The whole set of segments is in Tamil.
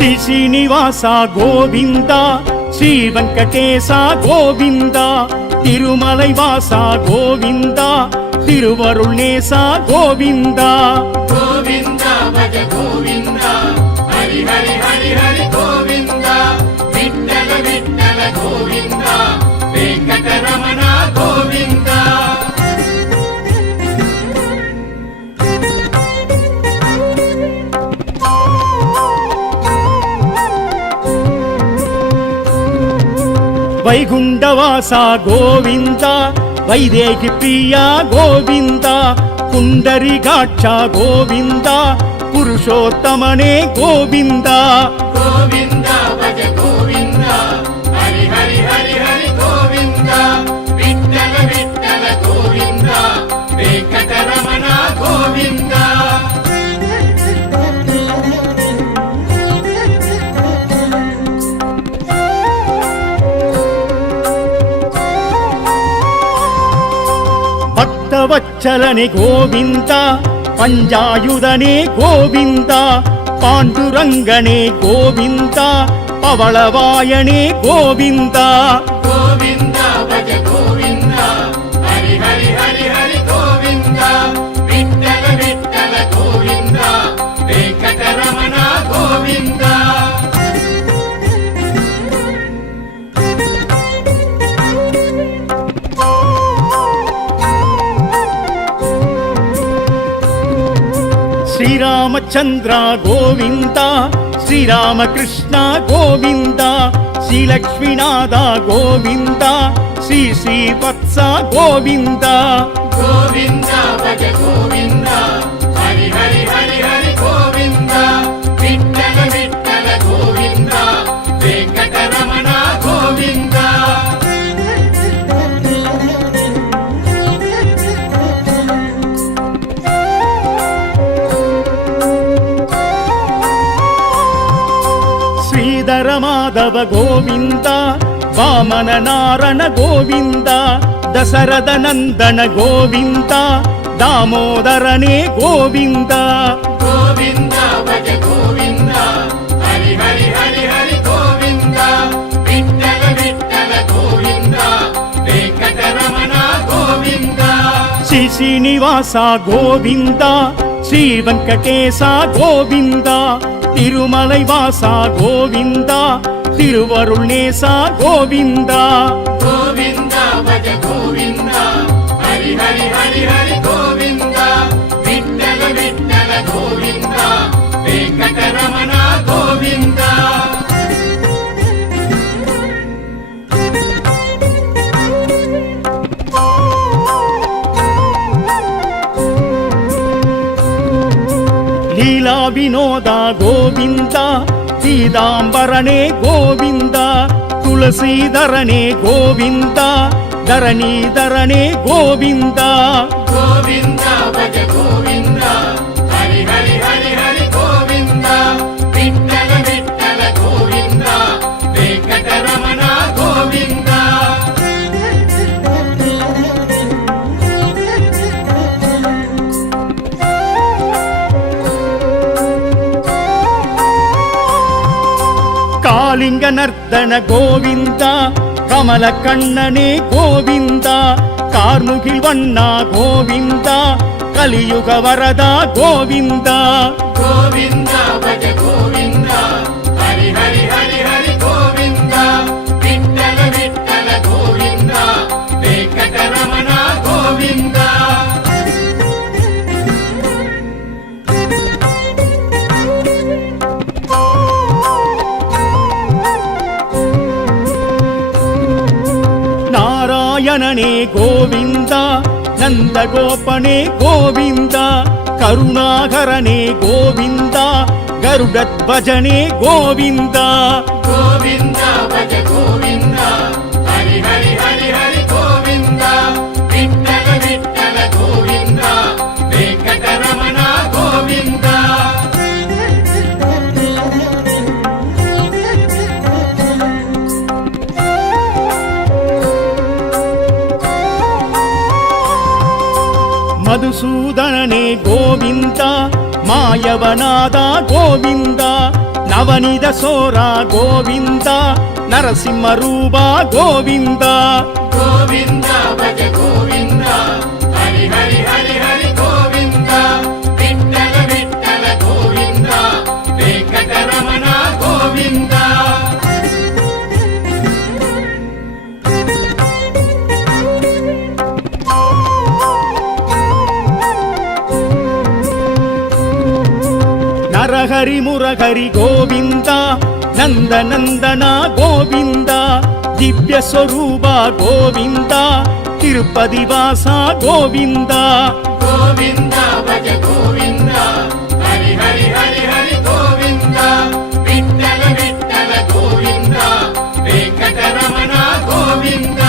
శ్రీనివాస గోవింద శ్రీ వెంకటేశ గోవింద తిరుమలై వాస గోవింద తిరువరుణేశ గోవింద గోవింద భజ గోవింద హరి హరి హరి హరి గోవింద విఠల విఠల గోవింద వెంకటరమణ గోవింద వైగుండవాస గోవింద వైదేహి ప్రియ గోవింద పుండరీకాక్ష గోవింద పురుషోత్తమనే గోవింద గోవింద భజ గోవింద హరి హరి హరి హరి గోవింద విఠల విఠల గోవింద వెంకటరమణ గోవింద భక్తవత్సలనే గోవింద పంజాయుధనే గోవింద పాండురంగనే గోవింద పవళవాయనే గోవింద గోవింద భజ గోవింద హరి హరి హరి హరి గోవింద విఠల విఠల గోవింద వెంకటరమణ గోవింద శ్రీరామచంద్ర గోవింద శ్రీరామకృష్ణ గోవింద శ్రీలక్ష్మీనాథ గోవింద శ్రీ శ్రీవత్స గోవింద గోవింద భజ గోవింద హరి హరి హరి హరి గోవింద విఠల విఠల గోవింద వెంకటరమణ గోవింద శ్రీధర మాధవ గోవింద వామన నారణ గోవింద దశరథ నందన గోవింద దామోదరనే గోవింద గోవింద భజ గోవింద హరి హరి హరి హరి గోవింద విఠల విఠల గోవింద వెంకటరమణ గోవింద శ్రీనివాస గోవింద శ్రీ వెంకటేశ గోవింద తిరుమలై వాస గోవింద తిరువరుణేశ గోవింద గోవింద భజ గోవింద హరి హరి హరి హరి గోవింద విఠల విఠల గోవింద వెంకటరమణ గోవింద లీలా వినోద గోవింద సీతాంబరనే గోవింద తులసీధరనే గోవింద ధరణీధరనే గోవింద గోవింద భజ గోవింద హరి హరి హరి హరి గోవింద విఠల విఠల గోవింద వెంకటరమణ గోవింద కాళింగ నర్దన గోవింద కమల కన్ననే గోవింద కార్ముగిల్ వన్న గోవింద కలియుగ వరద గోవింద గోవింద భజ గోవింద హరి హరి హరి హరి గోవింద విఠల విఠల గోవింద వెంకటరమణ గోవింద నారాయణనే గోవింద నందగోపనే గోవింద కరుణాకరనే గోవింద గరుడధ్వజనే గోవింద గోవింద భజ గోవింద హరి హరి హరి హరి గోవింద విఠల విఠల గోవింద వెంకటరమణ గోవింద మధుసూదననే గోవింద మాయవనాద గోవింద ನವನಿದ ಸೋರ ಗೋವಿಂದ ನರಸಿಂಹ ರೂಪ ಗೋವಿಂದ ಗೋವಿಂದ ಭಜ ಗೋವಿಂದ ಹರಿ ಹರಿ ಹರಿ ಹರಿ ಗೋವಿಂದ ವಿಠ್ಠಲ ವಿಠ್ಠಲ ಗೋವಿಂದ ವೆಂಕಟರಮಣ ಗೋವಿಂದ ನರಹರಿ ಮುರಹರಿ ಗೋವಿಂದ ನಂದ ನಂದನ ಗೋವಿಂದ ದಿವ್ಯ ಸ್ವರೂಪ ಗೋವಿಂದ ತಿರುಪತಿ ವಾಸ ಗೋವಿಂದ ಗೋವಿಂದ ಭಜ ಗೋವಿಂದ ಹರಿ ಹರಿ ಹರಿ ಹರಿ ಗೋವಿಂದ ವಿಠ್ಠಲ ವಿಠ್ಠಲ ಗೋವಿಂದ ವೆಂಕಟರಮಣ ಗೋವಿಂದ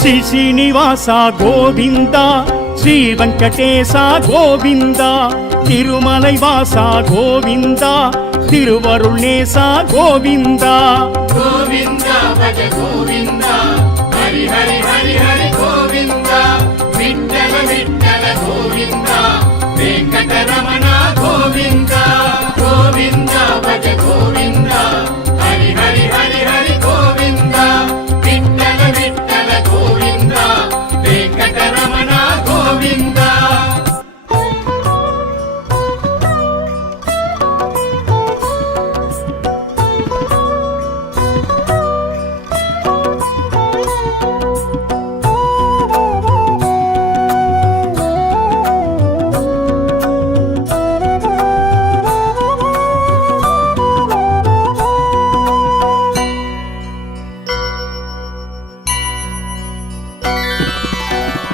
ಶ್ರೀ ಶ್ರೀನಿವಾಸ ಗೋವಿಂದ ಶ್ರೀ ವೆಂಕಟೇಶ ಗೋವಿಂದ ತಿರುಮಲೈ ವಾಸ ಗೋವಿಂದ ತಿರುವರುಳೇಶ ಗೋವಿಂದ ಗೋವಿಂದ ಭಜ ಗೋವಿಂದ ಹರಿ ಹರಿ ಹರಿ ಹರಿ ಗೋವಿಂದ ವಿಠ್ಠಲ ವಿಠ್ಠಲ ಗೋವಿಂದ ವೆಂಕಟರಮಣ ಗೋವಿಂದ ಗೋವಿಂದ ಭಜ ಗೋವಿಂದ ಹರಿ ಹರಿ ಹರಿ ಹರಿ ಗೋವಿಂದ ವಿಠ್ಠಲ ವಿಠ್ಠಲ ಗೋವಿಂದ ವೆಂಕಟರಮಣ ಗೋವಿಂದ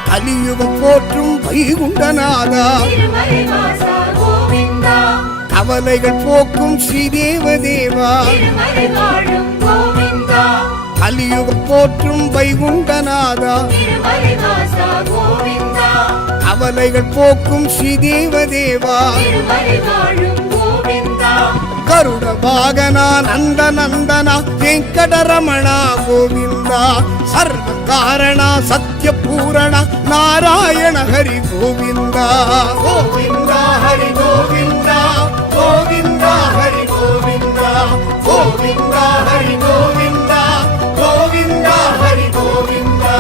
கலியுகம் போற்றும் வைகுண்டநாதா திருமலை வாசா கோவிந்தா கவலைகள் போக்கும் ஸ்ரீதேவதேவா திருமலை வாழும் கோவிந்தா கலியுகம் போற்றும் வைகுண்டநாதா திருமலை வாசா கோவிந்தா கவலைகள் போக்கும் ஸ்ரீதேவதேவா திருமலை வாழும் கோவிந்தா கருட வாகனா நந்த நந்தனா வெங்கடரமணா கோவிந்தா சர்வ காரணா சத்ய பூரணா நாராயண ஹரி கோவிந்தா கோவிந்தா ஹரி கோவிந்தா கோவிந்தா ஹரி கோவிந்தா கோவிந்தா ஹரி கோவிந்தா கோவிந்தா ஹரி கோவிந்தா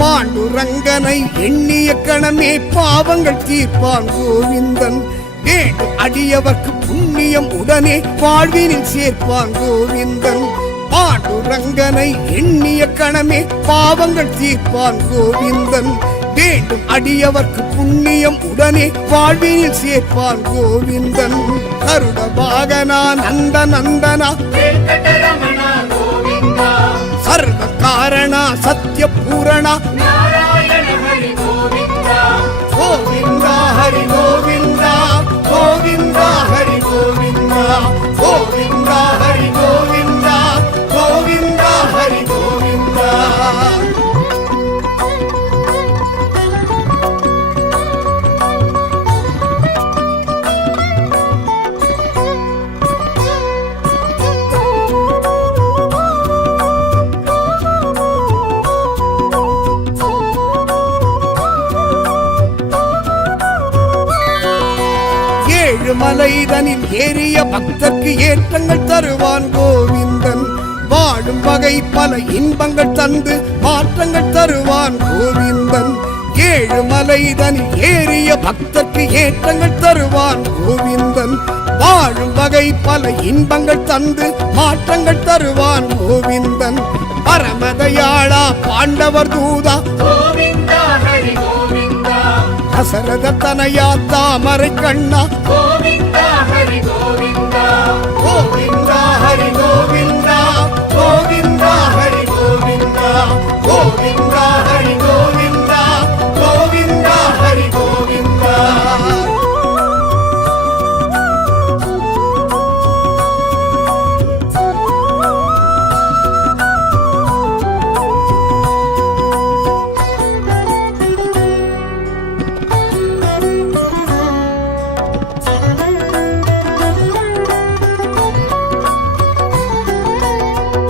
பாண்டுரங்கனை எண்ணிய கணமே பாவங்கள் தீர்ப்பான் கோவிந்தன் வேண்டும் அடியவர்க்கு புண்ணியம் உடனே வாழ்வினில் சேர்ப்பான் கோவிந்தன் பாண்டுரங்கனை எண்ணிய கணமே பாவங்கள் தீர்ப்பான் கோவிந்தன் வேண்டும் அடியவர்க்கு புண்ணியம் உடனே வாழ்வினில் சேர்ப்பான் கோவிந்தன் கருட வாகனா நந்த நந்தனா வெங்கடரமண கோவிந்தா சர்வ காரணா சத்ய பூரணா நாராயண ஹரி கோவிந்தா கோவிந்தா ஹரி கோவிந்தா கோவிந்தா ஹரி கோவிந்தா கோவிந்தா ஹரி கோவிந்தா கோவிந்தா ஹரி கோவிந்தா ஏழுமலைதனில் ஏறிய பக்தர்க்கு ஏற்றங்கள் தருவான் கோவிந்தன் வாழும் வகை பல இன்பங்கள் தந்து மாற்றங்கள் தருவான் கோவிந்தன் ஏழுமலைதனில் ஏறிய பக்தர்க்கு ஏற்றங்கள் தருவான் கோவிந்தன் வாழும் வகை பல இன்பங்கள் தந்து மாற்றங்கள் தருவான் கோவிந்தன் பரமதயாளா பாண்டவர் தூதா கோவிந்தா ஹரி கோவிந்தா தசரத தனயா தாமரை கண்ணா கோவிந்தா ஹரி கோவிந்தா கோவிந்தா ஹரி கோவிந்தா கோவிந்தா ஹரி கோவிந்தா கோவிந்தா ஹரி கோவிந்தா கோவிந்தா ஹரி கோவிந்தா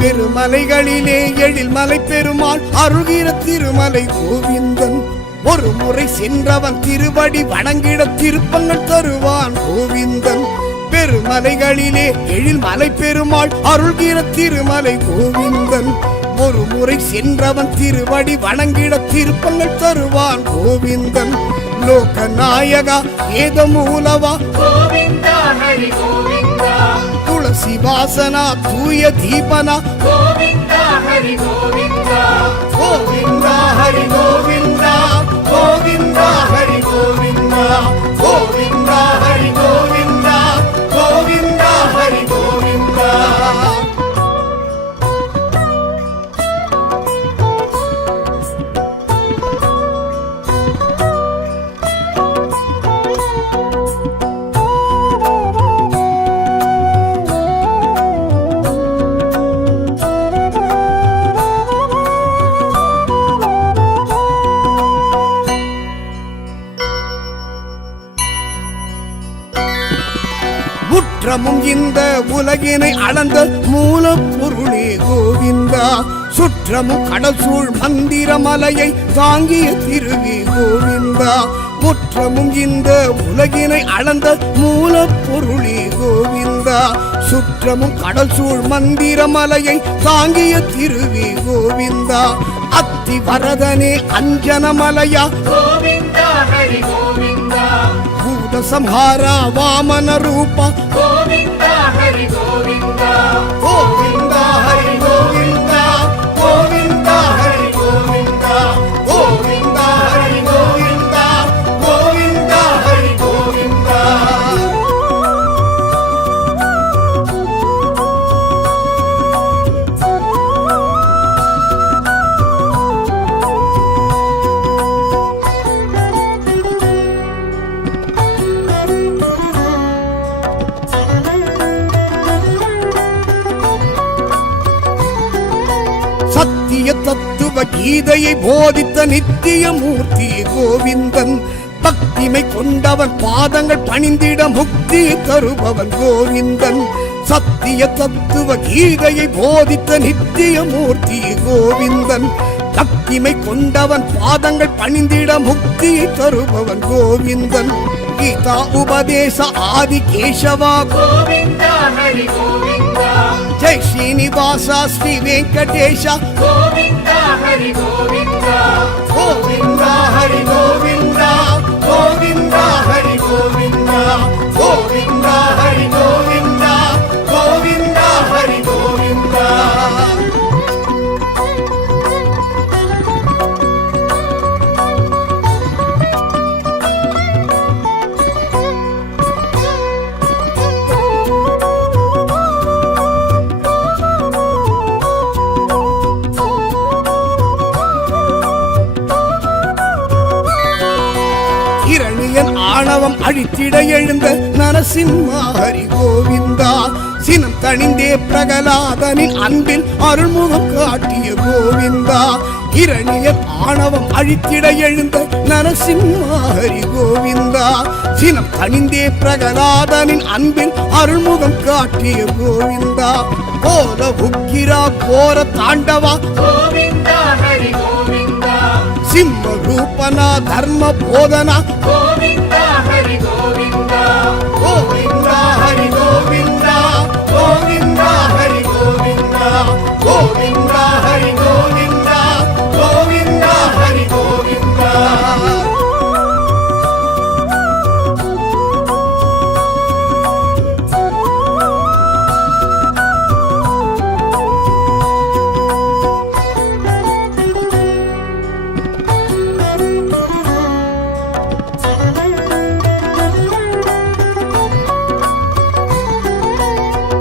பெருமலைகளிலே எழில்மலை பெருமாள் அருகிற திருமலை கோவிந்தன் ஒரு முறை சென்றவன் திருவடி வணங்கிட திருப்பங்கள் தருவான் கோவிந்தன் பெருமலைகளிலே எழில்மலை பெருமாள் அருள்கிற திருமலை கோவிந்தன் ஒரு முறை சென்றவன் திருவடி வணங்கிட திருப்பங்கள் தருவான் கோவிந்தன் லோக நாயகா வேத மூலவா கோவிந்தா ஹரி கோவிந்தா துளசி வாசனா தூய தீபனா கோவிந்தா ஹரி கோவிந்தா கோவிந்தா ஹரி கோவிந்தா கோவிந்தா ஹரி கோவிந்தா கோவிந்தா ஹரி கோவிந்தா கோவிந்தா ஹரி கோவிந்தா முற்றமும் இந்த உலகினை அளந்த மூலப்பொருளே கோவிந்தா சுற்றமும் கடசூழ் மந்திரமலையை தாங்கிய திருவே கோவிந்தா முற்றமும் இந்த உலகினை அளந்த மூலப்பொருளே கோவிந்தா சுற்றமும் கடசூழ் மந்திரமலையை தாங்கிய திருவே கோவிந்தா அத்தி வரதனே அஞ்சனமலையா கோவிந்தா ஹரி கோவிந்தா பூத சம்ஹாரா வாமன ரூபா கோவிந்தா ஹரி கோவிந்தா கோவிந்தா ஹரி கோவிந்தா கோவிந்தா ஹரி கோவிந்தா கோவிந்தா ஹரி கோவிந்தா கோவிந்தா ஹரி கோவிந்தா சத்திய தத்துவ கீதையை போதித்த நித்திய மூர்த்தி கோவிந்தன் பக்திமை கொண்டவன் பாதங்கள் பணிந்திட முக்தி தருபவன் கோவிந்தன் சத்திய தத்துவ கீதையை போதித்த நித்திய மூர்த்தி கோவிந்தன் பக்திமை கொண்டவன் பாதங்கள் பணிந்திட முக்தியை தருபவன் கோவிந்தன் கீதா உபதேச ஆதி கேசவா கோவிந்தா ஹரி கோவிந்தா ஜெய் ஸ்ரீனிவாசா ஸ்ரீ வெங்கடேஷா கோவிந்தா ஹரி கோவிந்தா கோவிந்தா ஹரி கோவிந்தா கோவிந்தா ஹரி கோவிந்தா கோவிந்தா ஹரி கோவிந்தா கோவிந்தா ஹரி கோவிந்தா இரணியன் ஆணவம் அழித்திட எழுந்த நரசிம்மா ஹரி கோவிந்தா சினம் தணிந்தே பிரகலாதனின் அன்பில் அருள்முகம் காட்டிய கோவிந்தா இரணியன் ஆணவம் அழித்திட எழுந்த நரசிம்மா ஹரி கோவிந்தா சினம் தணிந்தே பிரகலாதனின் அன்பில் அருள்முகம் காட்டிய கோவிந்தா கோல உக்கிரா கோர தாண்டவா கோவிந்தா ஹரி கோவிந்தா சிம்ம ரூபனா தர்ம போதனா கோவிந்தா ஹரி கோவிந்தா கோவிந்தா ஹரி கோவிந்தா கோவிந்தா ஹரி கோவிந்தா கோவிந்தா ஹரி கோவிந்தா கோவிந்தா ஹரி கோவிந்தா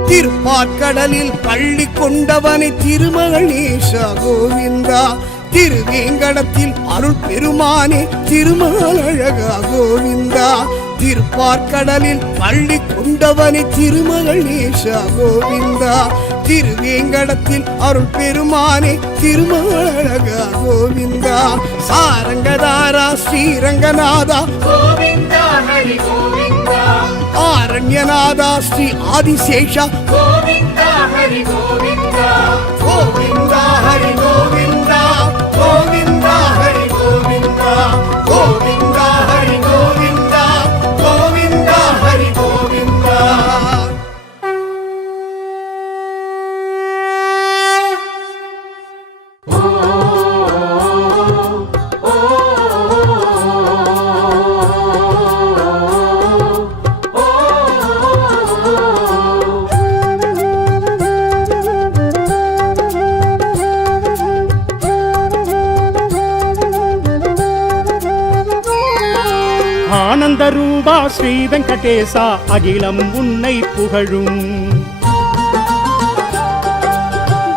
திருப்பாற்கடலில் பள்ளி கொண்டவனை திருமகணேஷா கோவிந்தா திருவேங்கடத்தில் அருள் பெருமானே திருமாலழகா கோவிந்தா திருப்பாற்கடலில் பள்ளி கொண்டவனை திருமகணேஷா கோவிந்தா திருவேங்கடத்தில் அருள் பெருமானே திருமாலழகா கோவிந்தா சாரங்கதாரா ஸ்ரீரங்கநாதா கோவிந்தா ஹரி கோவிந்தா ஆரண்யநாதா ஸ்ரீ ஆதிசேஷா கோவிந்தா ஹரி கோவிந்தா ஆனந்த ரூபா ஸ்ரீ வெங்கடேசா அகிலம் உன்னை புகழும்.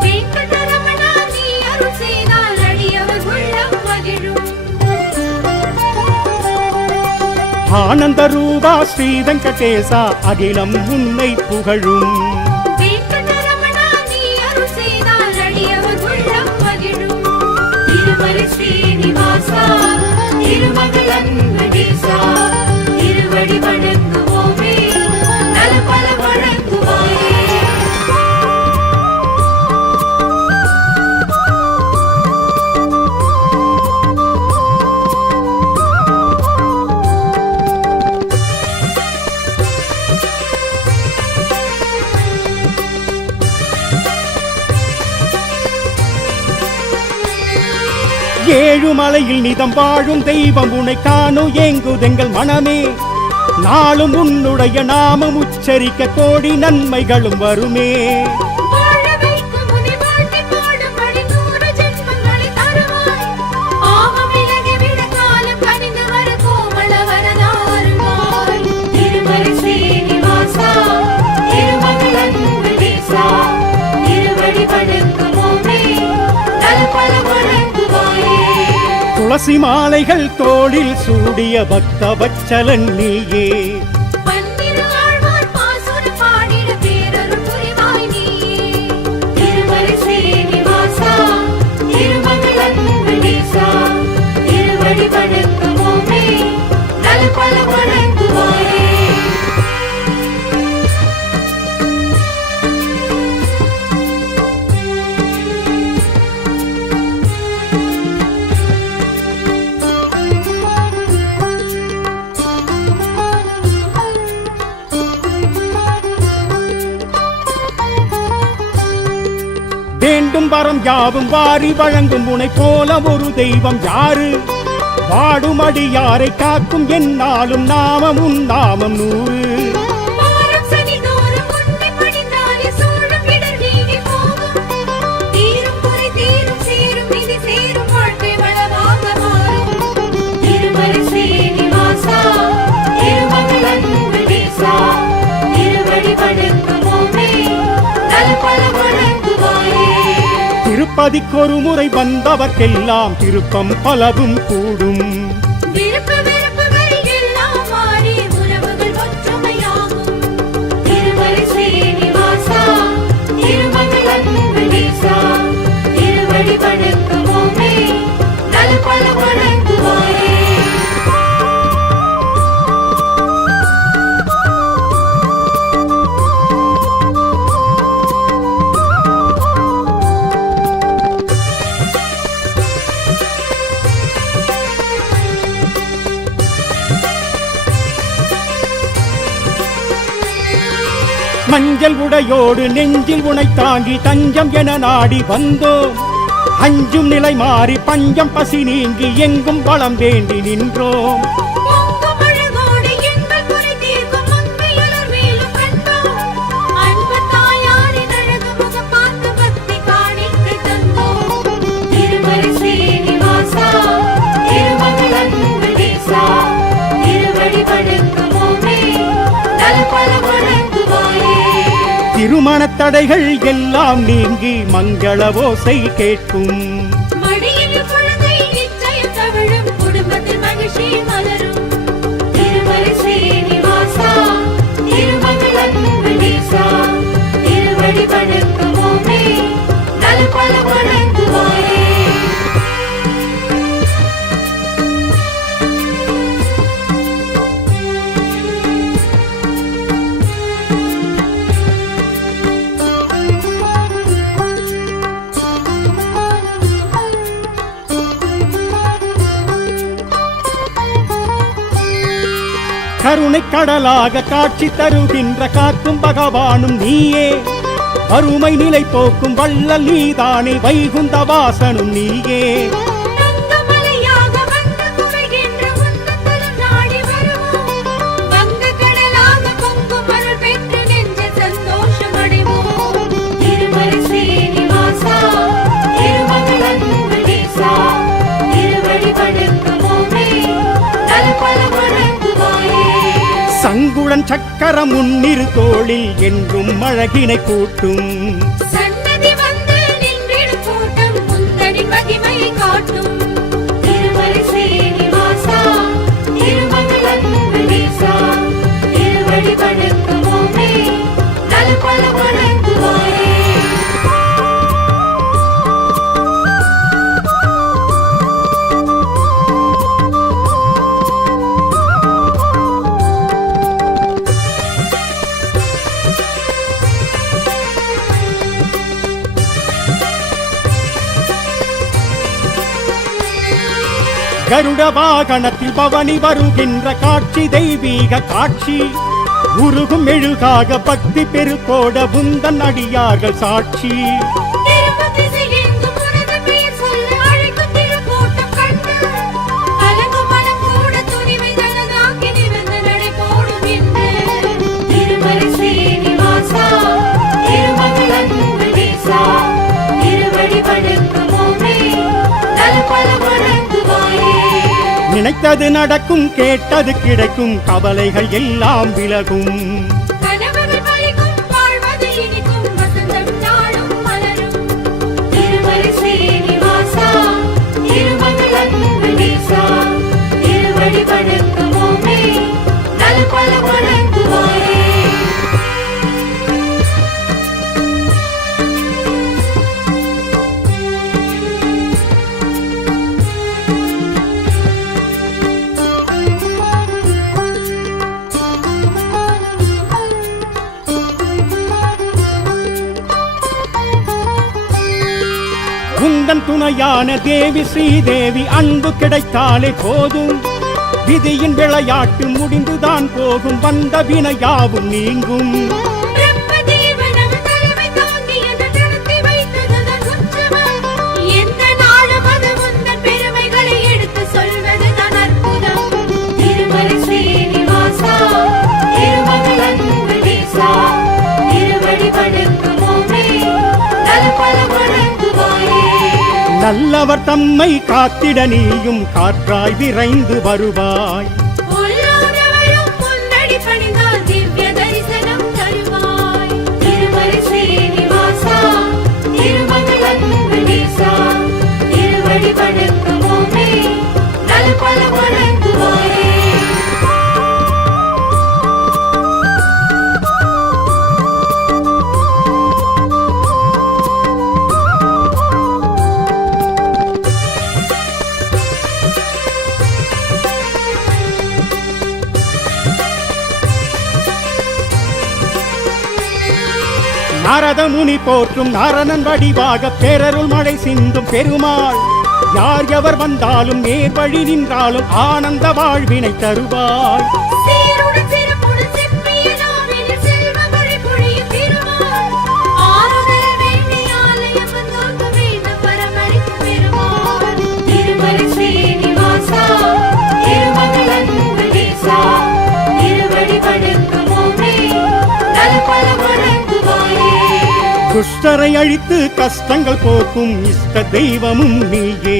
வெங்கடரமணா நீ அருள் செய்தால் அடியவர் உள்ளம் மகிழும். ஆனந்த ரூபா ஸ்ரீ வெங்கடேசா அகிலம் உன்னை புகழும். வெங்கடரமணா நீ அருள் செய்தால் அடியவர் உள்ளம் மகிழும். திருமலை ஸ்ரீனிவாசா திருமகளன் வெங்கடேசா திருவடி வணங்குவோமே நலபல வழங்குவாயே. ஏழுமலையில் நிதம் வாழும் தெய்வம் உன்னை காணும் ஏங்குதெங்கள் மனமே. நாளும் உன்னுடைய நாமம் உச்சரிக்க கோடி நன்மைகளும் வருமே. வாழ வைக்கும் உன்னை வாழ்த்தி பாடும்படி 100 ஜென்மங்களை தருவாய். பாவம் விலகிவிட காலம் கனிந்து வர கோமள வரதா அருள்வாய். திருமலை ஸ்ரீனிவாசா திருமகளன் வெங்கடேசா திருவடி வணங்குவோமே நலபல வழங்குவாயே. துளசி மாலைகள் தோளில் சூடிய பக்த வச்சலன் நீயே. பன்னிரு ஆழ்வார் பாசுரம் பாடிட பேரருள் புரிவாய் நீயே. திருமலை ஸ்ரீனிவாசா திருமகளன் வெங்கடேசா திருவடி வணங்குவோமே நலபல வழங்குவாயே. வேண்டும் வரம் யாவும் வாரி வழங்கும் உனை போல ஒரு தெய்வம் யாரு? வாடும் அடியாரை காக்கும் என்னாலும் நாமம் உன் நாமம் 100. வாரம் சனிதோறும் உன்னை பணிந்தாலே சூழும் இடர் நீங்கி போகும். தீரும் குறை தீரும் சேரும் விதி சேரும் வாழ்க்கை வளமாக மாறும். திருமலை ஸ்ரீனிவாசா திருமகளன் வெங்கடேசா திருவடி வணங்குவோமே நலபல வழங்குவாயே. திருப்பதிக்கொரு முறை வந்தவர்க்கெல்லாம் திருப்பம் பலவும் கூடும். விருப்பு வெறுப்புகள் எல்லாம் மாறி உறவுகள் ஒற்றுமையாகும். திருமலை ஸ்ரீனிவாசா திருமகளன் வெங்கடேசா திருவடி வணங்குவோமே நலபல வழங்குவாயே. மஞ்சள் உடையோடு நெஞ்சில் உனை தாங்கி தஞ்சம் என நாடி வந்தோம். அஞ்சும் நிலை மாறி பஞ்சம் பசி நீங்கி எங்கும் வளம் வேண்டி நின்றோம். பொங்கும் அழகோடு எங்கள் குறை தீர்க்கும் மங்கையலர் மேலும் கண்டோம். அன்பு தாயாரின் அழகு முகம் பார்த்து பக்தி காணிக்கை தந்தோம். திருமலை ஸ்ரீனிவாசா திருமகளன் வெங்கடேசா திருவடி வணங்குவோமே நலபல வழங்குவாயே. திருமணத் தடைகள் எல்லாம் நீங்கி மங்கள ஓசை கேட்கும். மடியில் குழந்தை நிச்சயம் தவழும் குடும்பத்தில் மகிழ்ச்சி மலரும். திருமலை ஸ்ரீனிவாசா திருமகளன் வெங்கடேசா திருவடி வணங்குவோமே நலபல வழங்குவாயே. கருணை கடலாக காட்சி தருகின்ற காக்கும் பகவானும் நீயே. வறுமை நிலை போக்கும் வள்ளல் நீதானே, வைகுந்த வாசனும் நீயே. தங்கமலையாக வந்து குறைகின்ற உன்னதலம் நாடி வருவோம். வங்கக் கடலாக பொங்கும் அருள் பெற்று நெஞ்சில் சந்தோஷம் அடைவோம். திருமலை ஸ்ரீனிவாசா திருமகளன் வெங்கடேசா திருவடி வணங்குவோமே நலபல வழங்குவாயே. சக்கரம் முன்னிரு தோளில் என்றும் அழகினை கூட்டும். சன்னதி வந்து நின்றிடும் கூட்டம் முந்தனின் மகிமை காட்டும். திருமலை ஸ்ரீனிவாசா திருமங்கலம் வெங்கடேசா திருவடி வணங்குவோமே நல்பல வணங்குவாயே. கருட வாகனத்தில் பவனி வருகின்ற காட்சி தெய்வீக காட்சி. உருகும் மெழுகாக பக்தி பெருக்கோட உந்தன் அடியார்கள் சாட்சி. திருப்பதி செய்யெங்கும் உனது பெயர் சொல்ல அழைக்கும் திருக்கூட்டம் கண்டு கலங்கும் மனம் கூட துணிவை தனதாக்கி நிமிர்ந்து நடை போடும் என்று. திருமலை ஸ்ரீனிவாசா திருமங்கலம் வெங்கடேசா திருவடி வணங்குவோமே நல்பல வணங்குவாயே. நினைத்தது நடக்கும், கேட்டது கிடைக்கும், கவலைகள் எல்லாம் விலகும். கனவுகள் பலிக்கும், வாழ்வது இனிக்கும், வசந்தம் நாளும் மலரும். திருமலை ஸ்ரீனிவாசா திருமங்கலம் வெங்கடேசா திருவடி வணங்குவோமே நல்பல வணங்குவாயே. உந்தன் துணையான தேவி ஸ்ரீதேவி அன்பு கிடைத்தாலே போதும். விதியின் விளையாட்டு முடிந்துதான் போகும், வந்த வினையாவும் நீங்கும். பிரம்மதேவன் அவன் தலைமை தாங்கியது நடத்தி வைத்ததுதான் உற்சவம். எந்த நாளும் அது உந்தன் பெருமைகளை எடுத்து சொல்வதுதான் அற்புதம். திருமலை ஸ்ரீனிவாசா திருமங்கலம் வெங்கடேசா திருவடி வணங்குவோமே நல்பல வணங்குவாயே. நல்லவர் தம்மை காத்திட நீயும் காற்றாய் விரைந்து வருவாய். உள்ளோரவரும் முன்னடி பணிந்தால் திவ்ய தரிசனம் தருவாய். திருமலை ஸ்ரீனிவாசா திருமங்கலம் வெங்கடேசா திருவடி வணங்குவோமே நல்பல வணங்குவாயே. நாரத முனி போற்றும் நாரணன் வடிவாக பேரருள் மழை சிந்தும் பெருமாள். யார் எவர் வந்தாலும் நேர் வழி நின்றாலும் ஆனந்த வாழ்வினை தருவாய். சீருடன் சிறப்புடன் செம்மைய நாவினில் செல்வ மழை பொழியும் திருமால். ஆறுதல் வேண்டி ஆலயம் வந்தோர்க்கு வேண்டும் பரமளிக்கும் பெருமாள். திருமலை ஸ்ரீனிவாசா திருமங்கலம் வெங்கடேசா திருவடி வணங்குவோமே நல்பல வணங்குவாயே. துஷ்டரை அழித்து கஷ்டங்கள் போக்கும் இஷ்ட தெய்வமும் நீயே.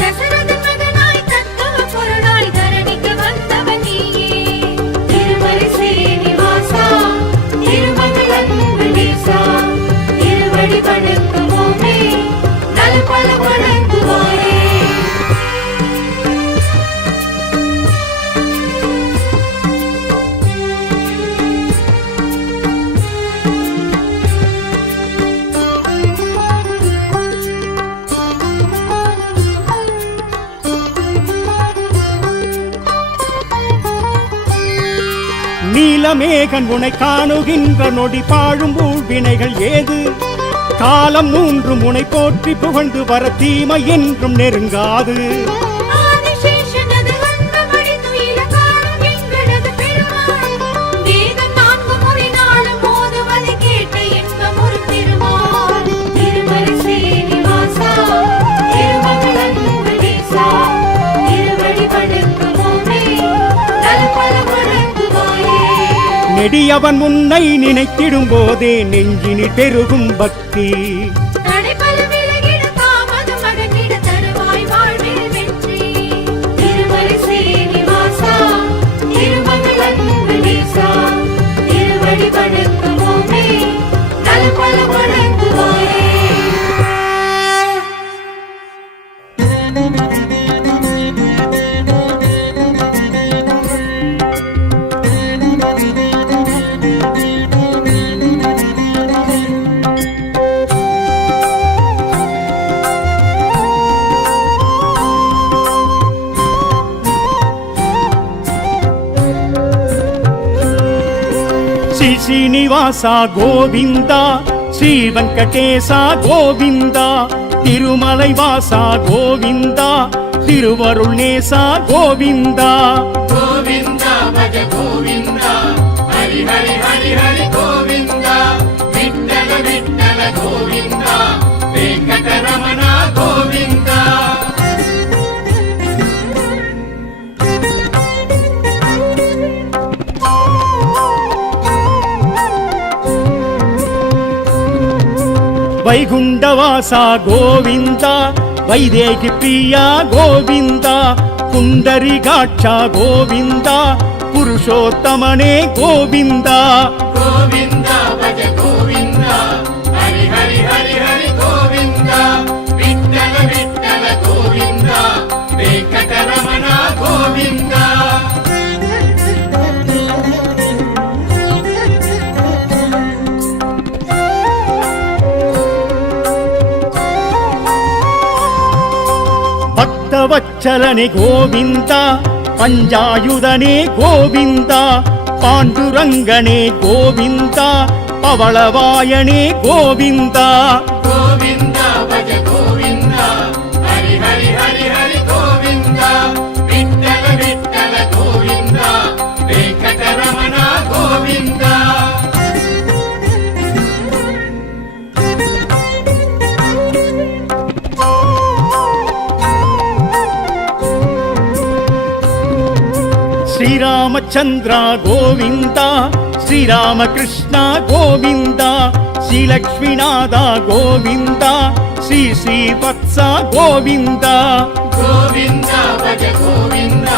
தசரதன் மகனாய் தத்துவ பொருளாய் தரணிக்கு வந்தவன் நீயே. திருமலை ஸ்ரீனிவாசா திருமங்கலம் வெங்கடேசா திருவடி வணங்குவோமே நல்பல வணங்குவாயே. நீலமேகன் உனை காணுகின்ற நொடி பாழும் ஊழ்வினைகள் ஏது. காலம் மூன்றும் உனை போற்றி புகழ்ந்து வர தீமை என்றும் நெருங்காது. ஆதிசேஷனது வந்தபடி துயில காணும் எங்களது பெருமாள். வேதம் 4 முறை நாளும் ஓதுவதை கேட்ட இன்பம் ஒரு பெருமாள். திருமலை ஸ்ரீனிவாசா திருமங்கலம் வெங்கடேசா திருவடி வணங்குவோமே நல்பல வணங்குவாயே. நெடியவன் உன்னை நினைத்திடும் போதே நெஞ்சினில் பெருகும் பக்தி. தடைபல விலகிட தாமதம் அகற்றிட தருவாய் வாழ்வில் வெற்றி. திருமலை ஸ்ரீனிவாசா திருமங்கலம் வெங்கடேசா ஈசா திருவடி வணங்குவோமே நல்பல வணங்குவோமே శ్రీ శ్రీనివాస గోవింద శ్రీ వెంకటేశ గోవింద తిరుమలై వాస గోవింద తిరువరుళ్ నేస గోవింద గోవింద భజ గోవింద హరి హరి హరి హరి గోవింద విఠల విఠల గోవింద వెంకటరమణ గోవింద వైగుండవాస గోవింద వైదేహి ప్రియ గోవింద పుండరీకాక్ష గోవింద పురుషోత్తమనే గోవింద గోవింద భజ గోవింద హరి హరి హరి హరి గోవింద విఠల విఠల గోవింద వెంకటరమణ గోవింద భక్తవత్సలనే గోవింద పంజాయుధనే గోవింద పాండురంగనే గోవింద పవళవాయనే గోవింద గోవింద భజ గోవింద హరి హరి హరి హరి గోవింద విఠల విఠల గోవింద వెంకటరమణ గోవింద శ్రీరామచంద్ర గోవింద శ్రీరామకృష్ణ గోవింద శ్రీలక్ష్మీనాథ గోవింద శ్రీ శ్రీవత్స గోవింద గోవింద భజ గోవింద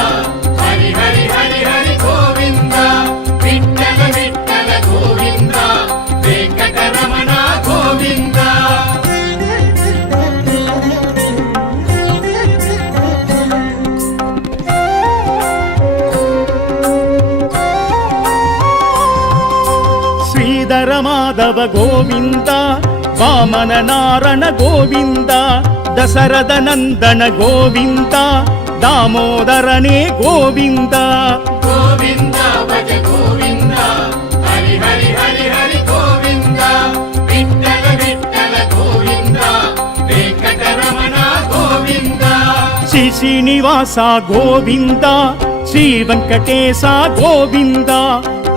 హరి హరి హరి హరి గోవింద విఠల విఠల గోవింద వెంకటరమణ గోవింద శ్రీధర మాధవ గోవింద వామన నారణ గోవింద దశరథ నందన గోవింద దామోదరనే గోవింద గోవింద భజ గోవింద హరి హరి హరి హరి గోవింద విఠల విఠల గోవింద వెంకటరమణ గోవింద శ్రీ శ్రీనివాస గోవింద శ్రీ వెంకటేశ గోవింద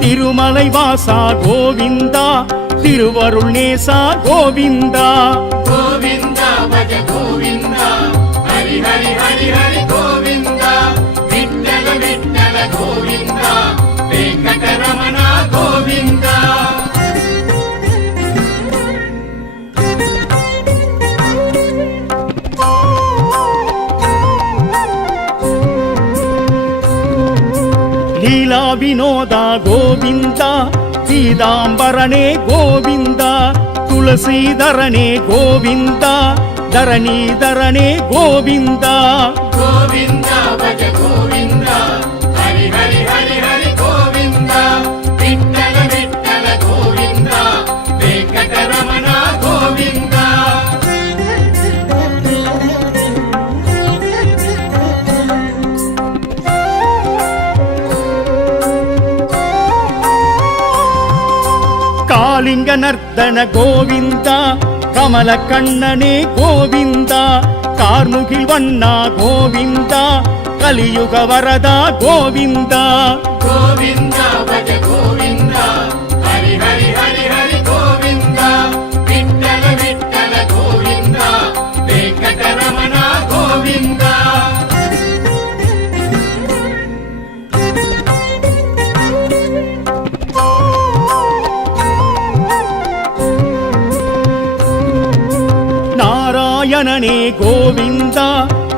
తిరుమలై వాస గోవింద తిరువరుళ్ నేస గోవింద గోవింద భజ గోవింద హరి హరి హరి హరి గోవింద విఠల విఠల గోవింద వెంకటరమణ గోవింద లీలా వినోద గోవింద పీతాంబరనే గోవింద తులసీధరనే గోవింద ధరణీధరనే గోవింద గోవింద భజ గోవింద హరి హరి హరి హరి గోవింద విఠల విఠల గోవింద వెంకటరమణ గోవింద కాళింగ నర్దన గోవింద కమల కన్ననే గోవింద కార్ముఖి వన్న గోవింద కలియుగ వరద గోవింద గోవింద భజ గోవింద హరి హరి హరి హరి గోవింద విఠల విఠల గోవింద వెంకటరమణ గోవింద నారాయణనే గోవింద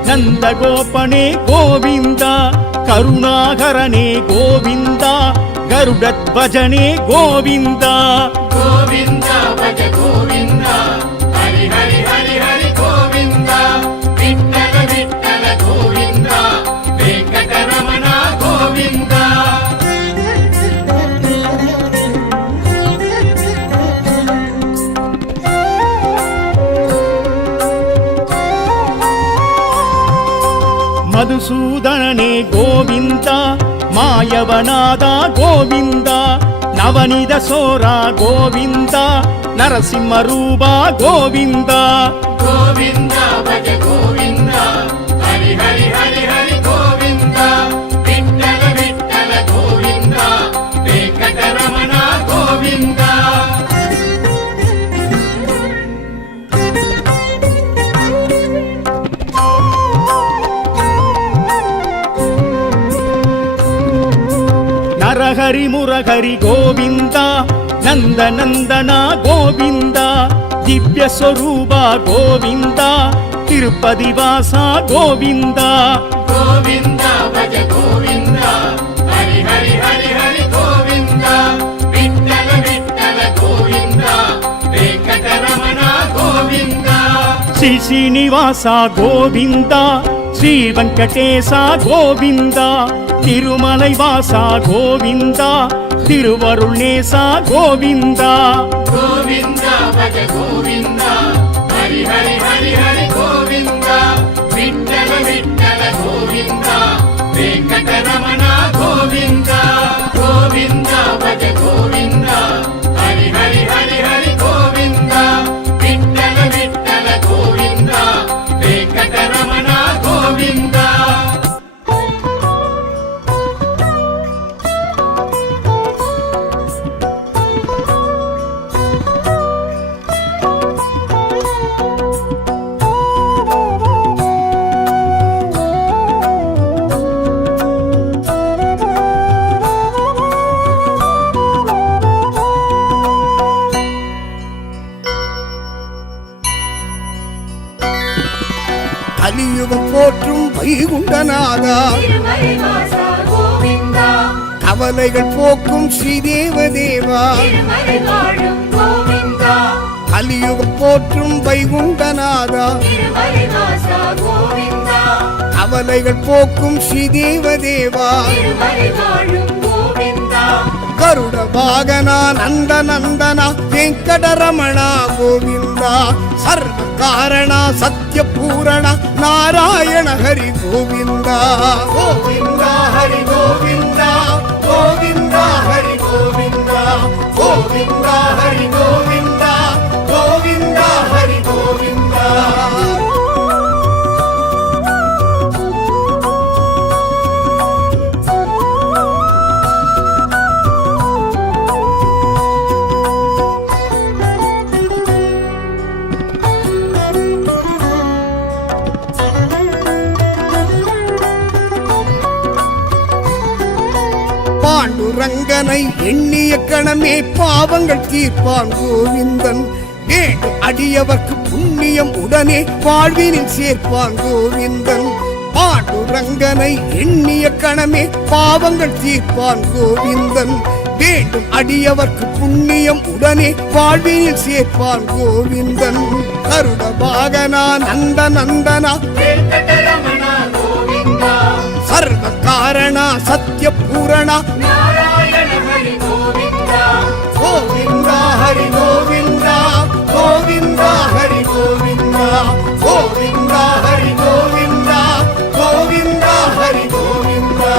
నందగోపనే గోవింద కరుణాకరనే గోవింద गरुडध्वजने गोविन्दा गोविन्द भज गोविन्द हरि हरि हरि हरि गोविन्द विठ्ठल विठ्ठल गोविन्द वेङ्कटरमण गोविन्द मधुसूदनने गोविन्द मायवनादा गोविन्द नवनीत सोरा गोविन्द नरसिंहरूपा गोविन्द गोविन्द भज गोविन्द हरि हरि हरि हरि गोविन्द विठ्ठल विठ्ठल गोविन्द वेङ्कटरमण गोविन्द नरहरि मुरहरि गोविन्द नन्द नन्दना गोविन्द दिव्य स्वरूपा गोविन्द तिरुपति वासा गोविन्द गोविन्द भज गोविन्द हरि हरि हरि हरि गोविन्द विठ्ठल विठ्ठल गोविन्द वेङ्कटरमण गोविन्द श्री श्रीनिवासा गोविन्द श्री वेङ्कटेशा गोविन्द तिरुमलै वासा गोविन्द तिरुवरुणेशा गोविन्द गोविन्द भज गोविन्द हरि हरि हरि हरि गोविन्द विठ्ठल विठ्ठल गोविन्द वेङ्कटरमण गोविन्द गोविन्द भज गोविन्द हरि हरि हरि हरि गोविन्द विठ्ठल विठ्ठल गोविन्द वेङ्कटरमण गोविन्द கலியுகம் போற்றும் வைகுண்டநாதா திருமலை வாசா கோவிந்தா கவலைகள் போக்கும் ஸ்ரீதேவதேவா திருமலை வாழும் கோவிந்தா கலியுகம் போற்றும் வைகுண்டநாதா திருமலை வாசா கோவிந்தா கவலைகள் போக்கும் ஸ்ரீதேவதேவா திருமலை வாழும் கோவிந்தா கருட வாகனா நந்த நந்தனா வெங்கடரமணா கோவிந்தா சர்வ காரணா சத்ய பூரண நாராயண ஹரி கோவிந்தா கோவிந்தா ஹரி கோவிந்தா கோவிந்தா ஹரி கோவிந்தா கோவிந்தா ஹரி கோவிந்தா கோவிந்தா ஹரி கோவிந்தா பாண்டுரங்கனை எண்ணிய கணமே பாவங்கள் தீர்ப்பான் கோவிந்தன் வேண்டும் அடியவர்க்கு புண்ணியம் உடனே வாழ்வினில் சேர்ப்பான் கோவிந்தன் பாண்டுரங்கனை எண்ணிய கணமே பாவங்கள் தீர்ப்பான் கோவிந்தன் வேண்டும் அடியவர்க்கு புண்ணியம் உடனே வாழ்வினில் சேர்ப்பான் கோவிந்தன் கருட வாகனா நந்த நந்தனா वेङ्कटरमण गोविन्द சர்வ காரணா சத்ய பூரணா नारायण हरि गोविन्द கோவிந்தா ஹரி கோவிந்தா கோவிந்தா ஹரி கோவிந்தா கோவிந்தா ஹரி கோவிந்தா கோவிந்தா ஹரி கோவிந்தா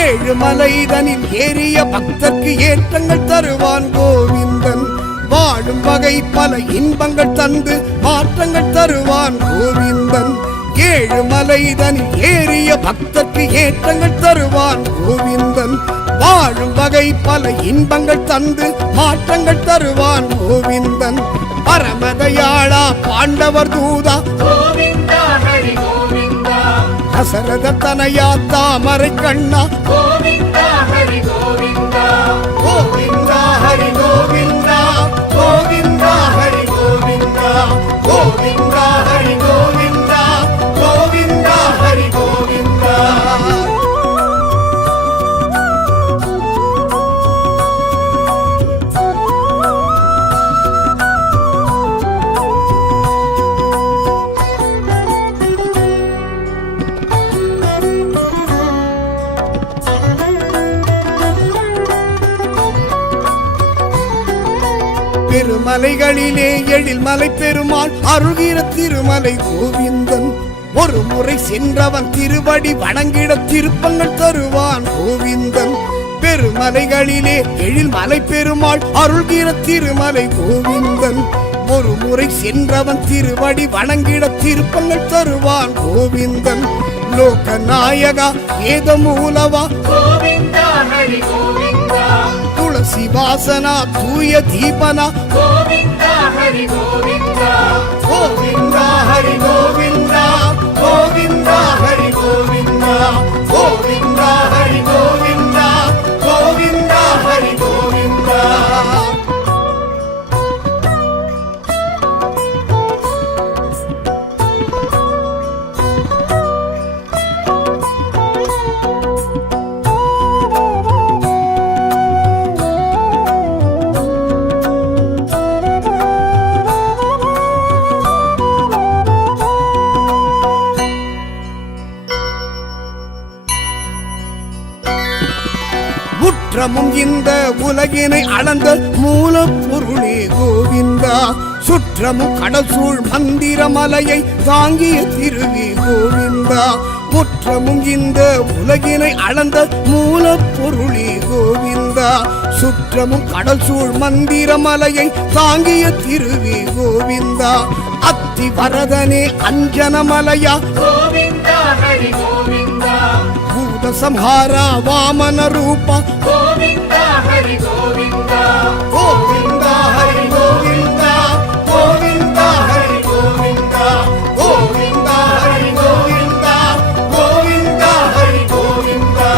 ஏழுமலைதனில் ஏறிய பக்தர்க்கு ஏற்றங்கள் தருவான் கோவிந்தன் வாழும் வகை பல இன்பங்கள் தந்து மாற்றங்கள் தருவான் கோவிந்தன் ஏழுமலைதனில் ஏறிய பக்தர்க்கு ஏற்றங்கள் தருவான் கோவிந்தன் வாழும் வகை பல இன்பங்கள் தந்து மாற்றங்கள் தருவான் கோவிந்தன் பரமதயாளா பாண்டவர் தூதா गोविन्द ஹரி கோவிந்தா தசரத தனயா தாமரை கண்ணா கோவிந்தா ஹரி கோவிந்தா கோவிந்தா ஹரி கோவிந்தா கோவிந்தா ஹரி கோவிந்தா கோவிந்தா ஹரி கோவிந்தா கோவிந்தா ஹரி கோவிந்தா. பெருமலைகளிலே எழில்மலை பெருமாள் அருகிற திருமலை கோவிந்தன் ஒரு முறை சென்றவன் திருவடி வணங்கிட திருப்பங்கள் தருவான் கோவிந்தன். பெருமலைகளிலே எழில்மலை பெருமாள் அருள்கிற திருமலை கோவிந்தன் ஒரு முறை சென்றவன் திருவடி வணங்கிட திருப்பங்கள் தருவான் கோவிந்தன். லோகநாயகா வேத மூலவா கோவிந்தா ஹரி கோவிந்தா துளசி வாசனா தூய தீபனா கோவிந்தா ஹரி கோவிந்தா கோவிந்தா ஹரி கோவிந்தா கோவிந்தா ஹரி கோவிந்தா கோவிந்தா ஹரி கோவிந்தா கோவிந்தா ஹரி கோவிந்தா. முற்றமும் இந்த உலகினை அளந்த மூலப்பொருளே கோவிந்தா சுற்றமும் கடல் சூழ் மந்திர மலையை தாங்கிய திருவி கோவிந்தா. முற்றமும் இந்த உலகினை அளந்த மூலப்பொருளே கோவிந்தா சுற்றமும் கடல் சூழ் மந்திர மலையை தாங்கிய திருவி கோவிந்தா. அத்தி வரதனே அஞ்சனமலையா கோவிந்தா ஹரி கோவிந்தா பூத சம்ஹாரா வாமன ரூபா கோவிந்தா ஹரி கோவிந்தா கோவிந்தா ஹரி கோவிந்தா கோவிந்தா ஹரி கோவிந்தா கோவிந்தா ஹரி கோவிந்தா கோவிந்தா ஹரி கோவிந்தா.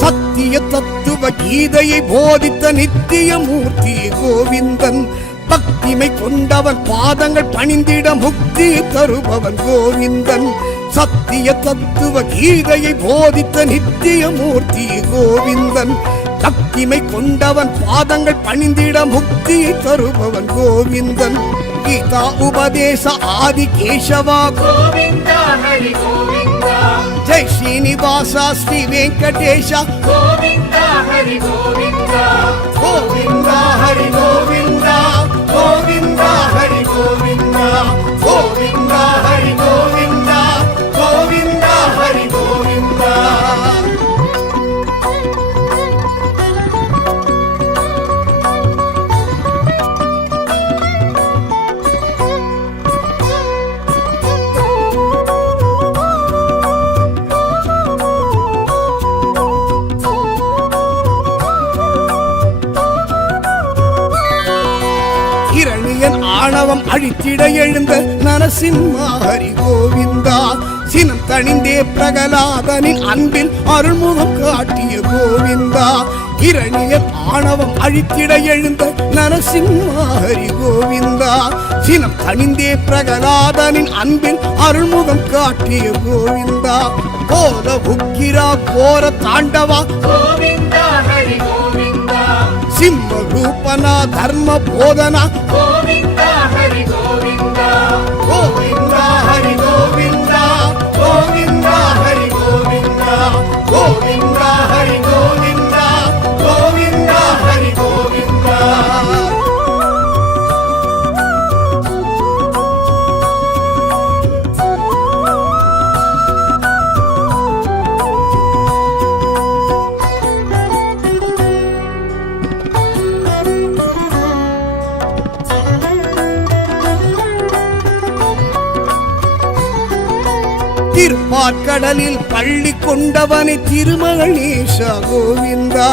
சத்திய தத்துவ கீதையை போதித்த நித்திய மூர்த்தி கோவிந்தன் பக்திமை கொண்டவன் பாதங்கள் பணிந்திட முக்தி தருபவன் கோவிந்தன். சத்திய தத்துவ கீதையை போதித்த நித்திய மூர்த்தி கோவிந்தன் பக்திமை கொண்டவன் பாதங்கள் பணிந்திட முக்தி தருபவன் கோவிந்தன். கீதா உபதேச ஆதி கேசவா கோவிந்தா ஹரி கோவிந்தா ஜெய் ஸ்ரீனிவாசா ஸ்ரீ வெங்கடேஷா கோவிந்தா ஹரி கோவிந்தா கோவிந்தா ஹரி கோவிந்தா கோவிந்தா ஹரி கோவிந்தா கோவிந்தா ஹரி கோவிந்தா கோவிந்தா ஹரி கோவிந்தா. இரணியன் ஆணவம் அழித்திட எழுந்த நரசிம்மா ஹரி கோவிந்தா சினம் தணிந்தே பிரகலாதனின் அன்பில் அருள்முகம் காட்டிய கோவிந்தா. இரணியன் ஆணவம் அழித்திட எழுந்த நரசிம்மா ஹரி கோவிந்தா சினம் தணிந்தே பிரகலாதனின் அன்பில் அருள்முகம் காட்டிய கோவிந்தா. கோல உக்கிரா கோர தாண்டவா கோவிந்தா ஹரி கோவிந்தா சிம்ம ரூபனா தர்ம போதனா கோவிந்தா ஹரி கோவிந்தா கோவிந்தா ஹரி கோவிந்தா கோவிந்தா ஹரி கோவிந்தா கோவிந்தா ஹரி கோவிந்தா கோவிந்தா ஹரி கோவிந்தா. திருப்பாற்கடலில் பள்ளி கொண்டவனை திருமகள் ஈசா கோவிந்தா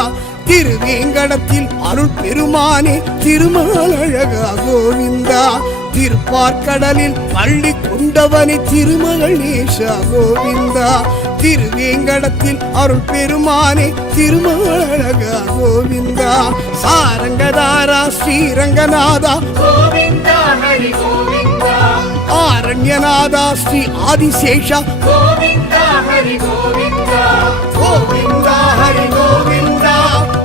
திருவேங்கடத்தில் அருள் பெருமானே திருமால் அழகா கோவிந்தா திருப்பாற்கடலில் பள்ளி கொண்டவனை திருமகள் ஈசா கோவிந்தா திருவேங்கடத்தில் அருள் பெருமானே திருமால் அழகா கோவிந்தா சாரங்கதாரா ஸ்ரீரங்கநாதா கோவிந்தா ஹரி கோவிந்தா ஆரண்யநாதா ஸ்ரீ ஆதிசேஷா கோவிந்தா ஹரி கோவிந்தா கோவிந்தா ஹரி கோவிந்தா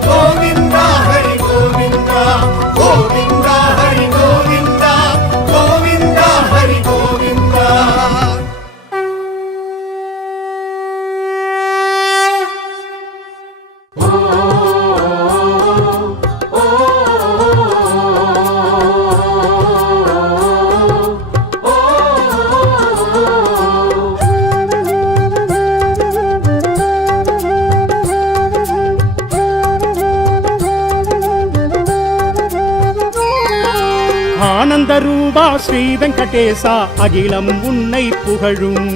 கோவிந்தா ஹரி கோவிந்தா கோவிந்தா ஹரி கோவிந்தா கோவிந்தா ஹரி கோவிந்தா ஆனந்த ரூபா ஸ்ரீ வெங்கடேசா அகிலம் உன்னை புகழும்.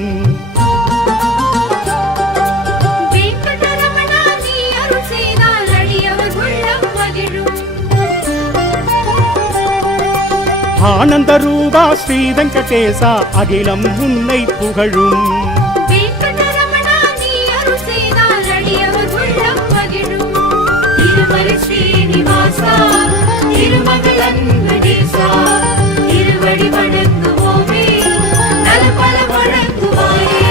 வெங்கடரமணா நீ அருள் செய்தால் அடியவர் உள்ளம் மகிழும். ஆனந்த ரூபா ஸ்ரீ வெங்கடேசா அகிலம் உன்னை புகழும். வெங்கடரமணா நீ அருள் செய்தால் அடியவர் உள்ளம் மகிழும். திருமலை ஸ்ரீனிவாசா திருமகள் வெங்கடேசா திருவடி வணங்குவோமே நலபல வழங்குவாயே.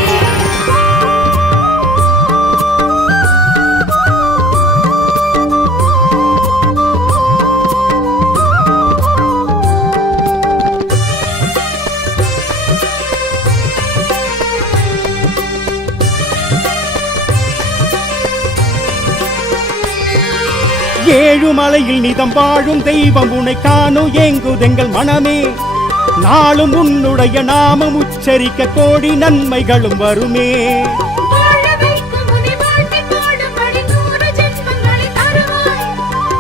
ஏழுமலையில் நிதம் வாழும் தெய்வம் உன்னை காணு ஏங்குதெங்கள் மனமே. நாளும் உன்னுடைய நாமம் உச்சரிக்க கோடி நன்மைகளும் வருமே. வாழ வைக்கும் உன்னை வாழ்த்தி பாடும்படி 100 ஜென்மங்களை தருவாய்.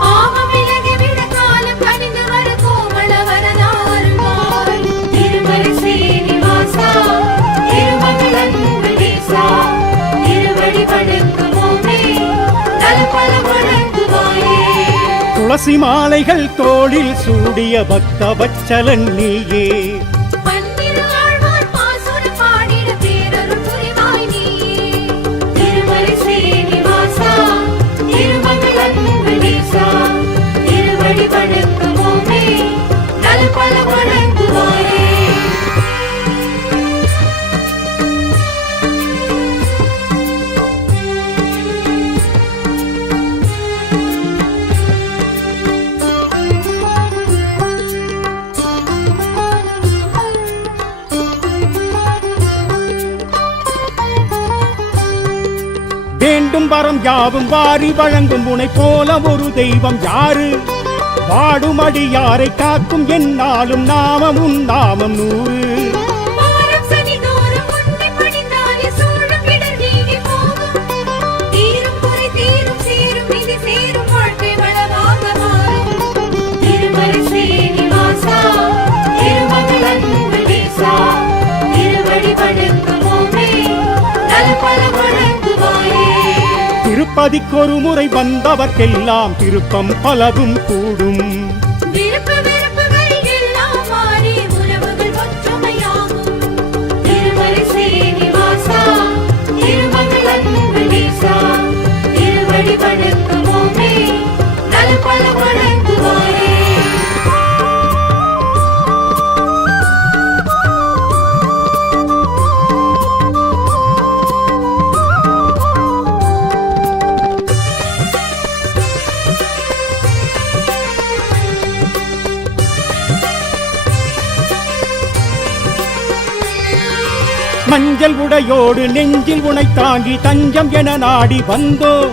பாவம் விலகிவிட காலம் கனிந்து வர கோமள வரதா அருள்வாய். திருமலை ஸ்ரீனிவாசா திருமகள் வெங்கடேசா திருவடி வணங்குவோமே நலபல வழங்குவாயே. துளசி மாலைகள் தோளில் சூடிய பக்த வச்சலன் நீயே. பன்னிரு ஆழ்வார் பாசுரம் பாடிட பேரருள் புரிவாய் நீயே. திருமலை ஸ்ரீனிவாசா திருமகள் வெங்கடேசா திருவடி வணங்குவோமே நலபல வழங்குவாயே. வேண்டும் வரம் யாவும் வாரி வழங்கும் உனை போல ஒரு தெய்வம் யாரு? வாடும் அடியாரை காக்கும் என்னாலும் நாமம் உன் நாமம் 100. வாரம் சனிதோறும் உன்னை பணிந்தாலே சூழும் இடர் நீங்கி போகும். தீரும் குறை தீரும் சீரும் விதி சேரும் வாழ்க்கை வளமாக மாறும். திருமலை ஸ்ரீனிவாசா திருமகள் வெங்கடேசா திருவடி வணங்குவோமே நலபல வழங்குவாயே. திருப்பதிக்கொரு முறை வந்தவர்க்கெல்லாம் திருப்பம் பலவும் கூடும். விருப்பு வெறுப்புகள் எல்லாம் மாறி உறவுகள் ஒற்றுமையாகும். திருமலை ஸ்ரீனிவாசா திருமகள் வெங்கடேசா திருவடி வணங்குவோமே நலபல வழங்குவாயே. மஞ்சள் உடையோடு நெஞ்சில் உனை தாங்கி தஞ்சம் என நாடி வந்தோம்.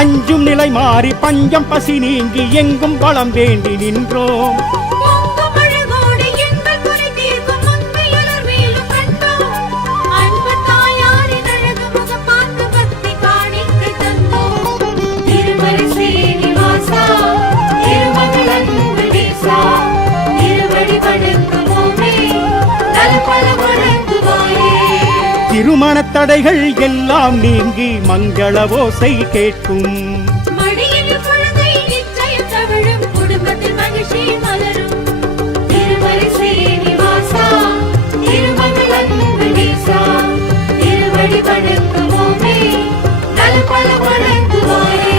அஞ்சும் நிலை மாறி பஞ்சம் பசி நீங்கி எங்கும் வளம் வேண்டி நின்றோம். பொங்கும் அழகோடு எங்கள் குறை தீர்க்கும் உண்மையுணர் மேலும் கண்டோம். அன்பு தாயாரின் அழகு முகம் பார்த்து பக்தி காணிக்கை தந்தோம். திருமலை ஸ்ரீனிவாசா திருமகள் வெங்கடேசா திருவடி வணங்குவோமே நலபல வழங்குவாயே. திருமணத் தடைகள் எல்லாம் நீங்கி மங்கள ஓசை கேட்கும். மடியில் குழந்தை நிச்சயம் தவழும், குடும்பத்தில் மகிழ்ச்சி மலரும். திருமலை ஸ்ரீனிவாசா, திருமகள் அன்புநேசா, திருவடி வணங்குவோமே, நலம் பல வணங்குவாரே.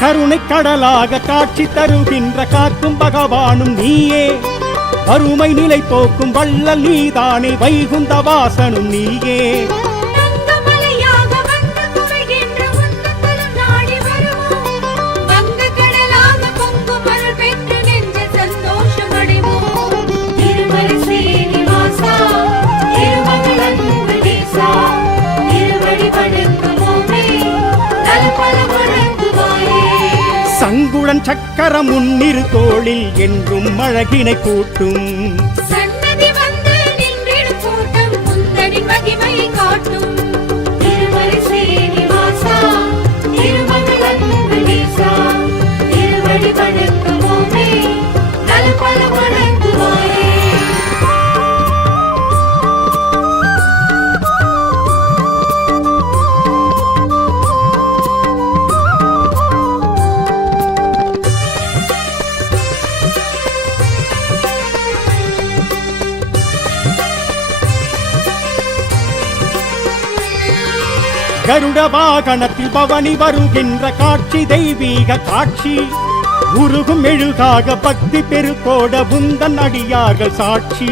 கருணை கடலாக காட்சி தருகின்ற காக்கும் பகவானும் நீயே, வறுமை நிலை போக்கும் வள்ளல் நீதானே, வைகுந்த வாசனும் நீயே. தங்கமலையாக வந்து குறைகின்ற உன்னதலம் நாடி வருவோம், வங்கக் கடலாக பொங்கும் அருள் பெற்று நெஞ்சில் சந்தோஷம் அடைவோம். திருமலை ஸ்ரீனிவாசா, திருமகள் அன்புநேசா, திருவடி வணங்குவோமே, நலம் பல வணங்குவாரே. சங்குடன் சக்கரம் முன்னிரு தோளில் என்றும் அழகினை கூட்டும். சன்னதி வந்து நின்றிடும் கூட்டம் முந்தனின் மகிமையை காட்டும். திருமலை ஸ்ரீனிவாசா, திருமகள் அன்புநேசா, திருவடி வணங்குவோமே, நலம் பல வணங்குவாரே. கருட வாகனத்தில் பவனி வருகின்ற காட்சி தெய்வீக காட்சி, உருகும் மெழுகாக பக்தி பெருக்கோட புந்தன் அடியார்கள் சாட்சி.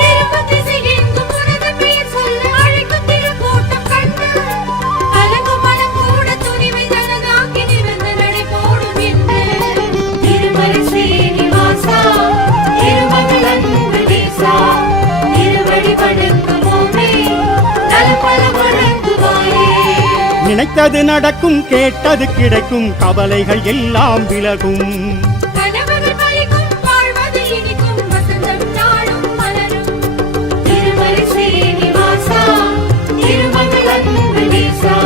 திருப்பதி செய்யெங்கும் உனது பெயர் சொல்ல அழைக்கும் திருக்கூட்டம் கண்டு, கலங்கும் மனம் கூட துணிவை தனதாக்கி நிமிர்ந்து நடை போடும் என்று. திருமலை ஸ்ரீனிவாசா, திருமகள் அன்புநேசா, திருவடி வணங்குவோமே, நலம் பல வணங்குவாரே. நினைத்தது நடக்கும், கேட்டது கிடைக்கும், கவலைகள் எல்லாம் விலகும். கனவுகள் பலிக்கும், வாழ்வது இனிக்கும், வசந்தம் நாளும் மலரும். திருமலை ஸ்ரீனிவாசா, திருமகள் அன்புநேசா,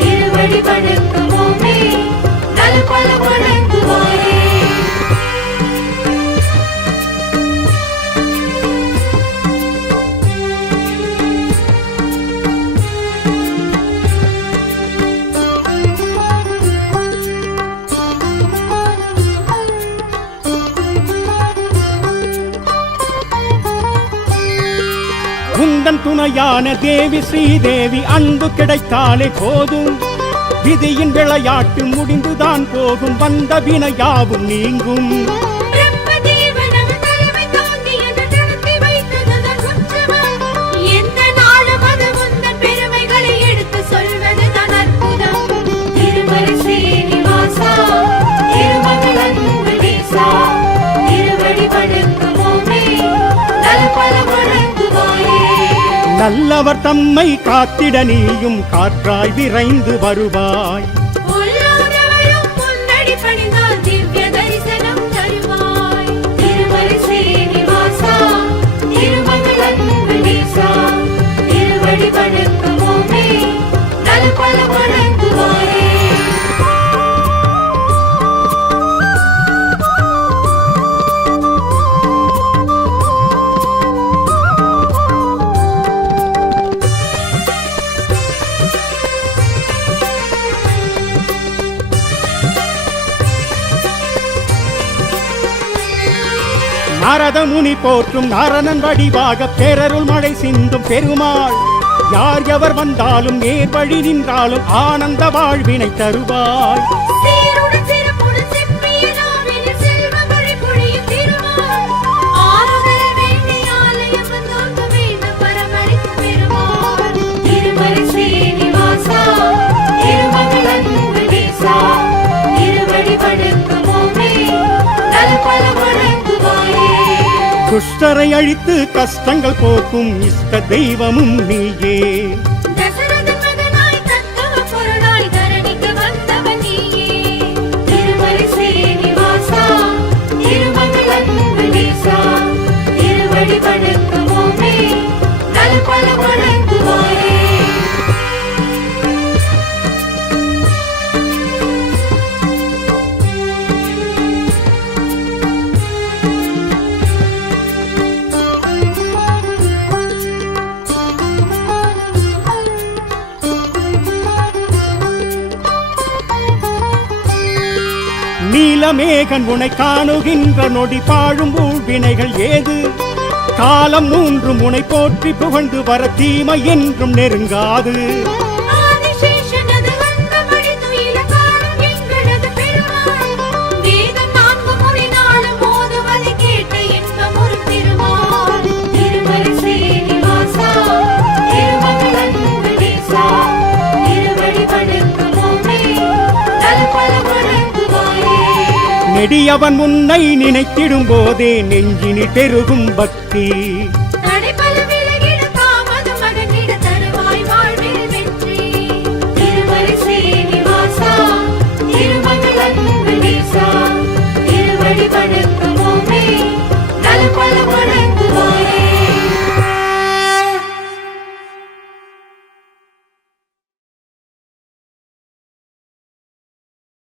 திருவடி வணங்குவோமே, நலம் பல வணங்குவாரே. உந்தன் துணையான தேவி ஸ்ரீதேவி அன்பு கிடைத்தாலே போதும், விதியின் விளையாட்டு முடிந்துதான் போகும், வந்த வினையாவும் நீங்கும். பிரம்மதேவன் தலைமை தாங்கியது நடத்தி வைத்ததுதான் உற்சவம். எந்த நாளும் அது உந்தன் பெருமைகளை எடுத்து சொல்வதுதான் அற்புதம். திருமலை ஸ்ரீனிவாசா, திருமகள் அன்புநேசா, திருவடி வணங்குவோமே, நலம் பல வணங்குவாரே. நல்லவர் தம்மை காத்திட நீயும் காற்றாய் விரைந்து வருவாய். உள்ளோரவரும் முன்னடி பணிந்தால் திவ்ய தரிசனம் தருவாய். திருமலை ஸ்ரீனிவாசா, திருமகள் அன்புநேசா, திருவடி வணங்குவோமே, நலம் பல வணங்குவாரே. நாரத முனி போற்றும் நாரணன் வடிவாக பேரருள் மழை சிந்தும் பெருமாள், யார் எவர் வந்தாலும் நேர் வழி நின்றாலும் ஆனந்த வாழ்வினை தருவாய். சீருடன் சிறப்புடன் செப்பிய நாவினில் செல்வ மழை பொழியும் திருமால், ஆறுதல் வேண்டி ஆலயம் வந்தோர்க்கு வேண்டும் பரமளிக்கும் பெருமாள். திருமலை ஸ்ரீனிவாசா, திருமகள் அன்புநேசா, திருவடி வணங்குவோமே, நலம் பல வணங்குவாரே. துஷ்டரை அழித்து கஷ்டங்கள் போக்கும் இஷ்ட தெய்வமும் நீயே. தசரதன் மகனாய் தத்துவ பொருளாய் தரணிக்கு வந்தவன் நீயே. திருமலை ஸ்ரீனிவாசா, திருமகள் அன்புநேசா, நீலமேகன் உனை காணுகின்ற நொடி பாழும் ஊழ்வினைகள் ஏது காலம் மூன்றும் உனை போற்றி புகழ்ந்து வர தீமை என்றும் நெருங்காது ஆதிசேஷனது வந்தபடி துயில காணும் எங்களது பெருமாள். வேதம் 4 முறை நாளும் ஓதுவதை கேட்ட இன்பம் ஒரு திருமால். திருமலை ஸ்ரீனிவாசா, திருமகள் வெங்கடேசா, திருவடி வணங்குவோமே, நல்பல வழங்குவாயே. நெடியவன் உன்னை நினைத்திடும் போதே நெஞ்சினில் பெருகும் பக்தி